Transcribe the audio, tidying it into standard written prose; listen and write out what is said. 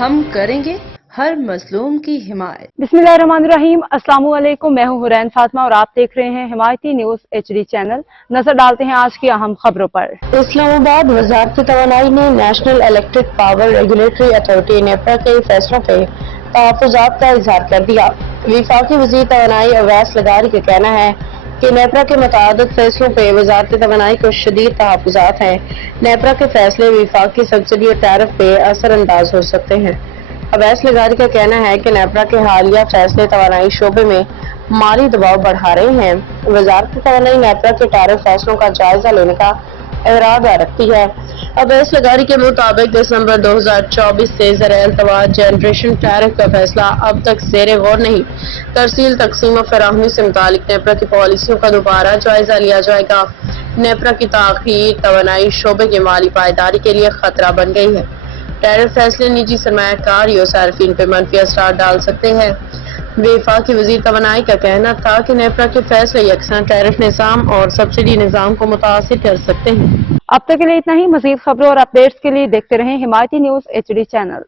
ہم کریں گے ہر مظلوم کی حمایت۔ बिस्मिल्लाहिर्रहमानिर्रहीम। अस्सलाम वालेकुम। मैं हूं हुरैन फातिमा और आप देख रहे हैं हिमायती न्यूज HD चैनल। नजर डालते हैं आज की अहम खबरों पर। इस्लामाबाद वजारत तवानाई ने national electric power regulatory authority NEPRA के फैसलों पे तहफ़्फ़ुज़ात का इजहार कर दिया। वफाकी वज़ीर तवानाई अवैस लगारी का कहना है कि नेपरा के मुताबिक फैसलों पे वजारत तवानाई को शदीद तहफ़्फ़ुज़ात हैं। नेपरा के फैसले वफाकी सब्सिडी और टैरिफ पे असरअंदाज हो सकते हैं। अवैस लगारी का कहना है कि नेपरा के हालिया फैसले तवानाई शोबे में माली दबाव बढ़ा रहे हैं। वजारत तवानाई नेपरा के टैरिफ फैसलों का जायजा लेने का इरादा रखती है। अवैस लगारी के मुताबिक दिसंबर 2024 से ज़राए जनरेशन टैरिफ का फैसला अब तक ज़ेरे गौर नहीं। तरसील तकसीम और फराहमी से मुतालिक नेपरा की पॉलिसियों का दोबारा जायजा लिया जाएगा। नेपरा की ताख़ीर तवानाई शोबे के माली पायदारी के लिए खतरा बन गई है। टैरिफ फैसले निजी सरमायाकारी और सार्फिन पे मनफी असरात डाल सकते हैं। वफाकी वज़ीर तवानाई का कहना था कि नेपरा के फैसले यकसा टैरिफ निज़ाम और सब्सिडी निज़ाम को मुतासिर कर सकते हैं। अब तक के लिए इतना ही। मज़ीद खबरों और अपडेट्स के लिए देखते रहें हिमायती न्यूज HD चैनल।